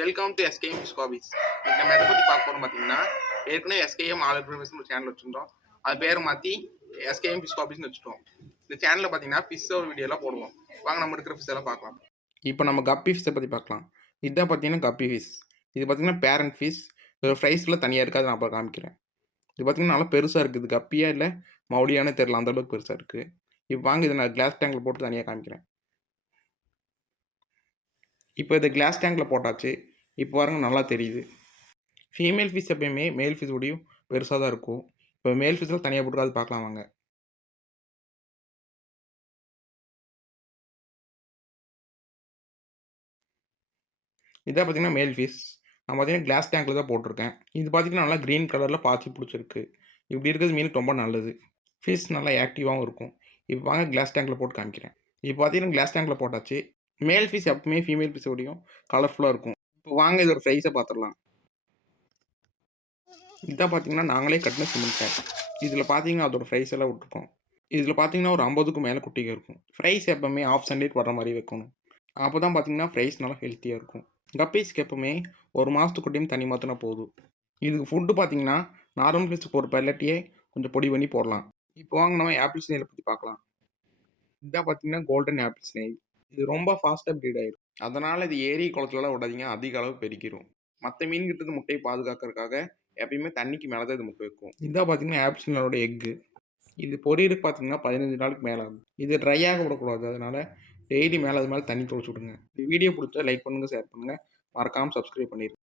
Welcome to SKM fish hobbies. இன்னைக்கு நம்ம எதை பற்றி பார்க்க போகிறோம் பார்த்தீங்கன்னா, ஏற்கனவே எஸ்கேஎம் ஆல் இன்ஃபர்மேஷன் ஒரு சேனல் வச்சுருந்தோம். அது பேர் மாற்றி எஸ்கேஎம் ஃபிஷ் ஹாபீஸ்னு வச்சுட்டோம். இந்த சேனலில் பார்த்தீங்கன்னா ஃபிஷ் வீடியோலாம் போடுவோம். வாங்க நம்ம இருக்கிற ஃபிஷ் எல்லாம் பார்க்கலாம். இப்போ நம்ம கப்பி ஃபிஷ்ஷை பற்றி பார்க்கலாம். இதான் பார்த்தீங்கன்னா கப்பி ஃபிஷ். இது பார்த்தீங்கன்னா பேரண்ட் ஃபிஷ். இதோட ஃப்ரைஸ்லாம் தனியாக இருக்காது, நான் அப்புறம் காமிக்கிறேன். இது பார்த்தீங்கன்னா நல்லா பெருசாக இருக்குது. கப்பியா இல்லை மவுடியானே தெரில, அந்தளவுக்கு பெருசாக இருக்குது. இப்போ வாங்க இதை நான் கிளாஸ் டேங்கில் போட்டு தனியாக காமிக்கிறேன். இப்போ இதை கிளாஸ் டேங்கில் போட்டாச்சு. இப்போ பாருங்க நல்லா தெரியுது. ஃபீமேல் ஃபிஷ் எப்பயுமே மேல் ஃபிஷ் உடையும் பெருசாக தான் இருக்கும். இப்போ மேல் ஃபிஷ்லாம் தனியாக போட்டு அது பார்க்கலாம் வாங்க. இதான் பார்த்தீங்கன்னா மேல் ஃபிஷ். நான் பார்த்தீங்கன்னா கிளாஸ் டேங்கில் தான் போட்டிருக்கேன். இது பார்த்தீங்கன்னா நல்லா க்ரீன் கலரில் பாசி பிடிச்சிருக்கு. இப்படி இருக்கிறது மீனுக்கு ரொம்ப நல்லது. ஃபிஷ் நல்லா ஆக்டிவாகவும் இருக்கும். இப்போ வாங்க கிளாஸ் டேங்கில் போட்டு காமிக்கிறேன். இப்போ பார்த்தீங்கன்னா கிளாஸ் டேங்கில் போட்டாச்சு. மேல் ஃபிஷ் எப்பவுமே ஃபீமேல் ஃபிஷ் உடையும் கலர்ஃபுல்லாக இருக்கும். இப்போ வாங்க இதோட ப்ரைஸை பார்த்துடலாம். இதான் பார்த்தீங்கன்னா நாங்களே கட்டின சிமெண்ட் டேங்க். இதில் பார்த்தீங்கன்னா அதோட ப்ரைஸ் எல்லாம் விட்டுருக்கோம். இதில் பார்த்தீங்கன்னா ஒரு 50க்கும் மேலே குட்டிகள் இருக்கும். ஃப்ரைஸ் எப்போவுமே ஆஃப் சண்டேட் வர மாதிரி வைக்கணும். அப்போ தான் பார்த்தீங்கன்னா ஃப்ரைஸ் நல்லா ஹெல்த்தியாக இருக்கும். கப்பீஸ்க்கு எப்போவுமே ஒரு மாதத்துக்கு டைம் தண்ணி மாற்றினா போதும். இதுக்கு ஃபுட்டு பார்த்தீங்கன்னா நார்மல் ஃபிஷ்க்கு ஒரு பெல்லட்டியே கொஞ்சம் பொடி பண்ணி போடலாம். இப்போ வாங்க நம்ம ஆப்பிள் ஸ்னெயிலை பற்றி பார்க்கலாம். இதான் பார்த்தீங்கன்னா கோல்டன் ஆப்பிள் ஸ்னெயில். இது ரொம்ப ஃபாஸ்ட்டாக ப்ரீட் ஆயிடும். அதனால் இது ஏரி குளத்துலலாம் விடாதீங்க, அதிக அளவு பெருக்கிடும். மற்ற மீன்கிட்ட முட்டையை பாதுகாக்கிறதுக்காக எப்பயுமே தண்ணிக்கு மேலே தான் இது முட்டை வைக்கும். இதான் பார்த்தீங்கன்னா ஆப்பிள் ஸ்னெயிலோட எக்கு. இது பொரியலுக்கு பார்த்தீங்கன்னா 15 நாளுக்கு மேலே ஆகும். இது ட்ரையாக விடக்கூடாது, அதனால் டெய்லி மேலே அது மேலே தண்ணி தொளிச்சு விடுங்க. இந்த வீடியோ பிடிச்சா லைக் பண்ணுங்கள், ஷேர் பண்ணுங்கள், மறக்காமல் சப்ஸ்கிரைப் பண்ணிடுங்க.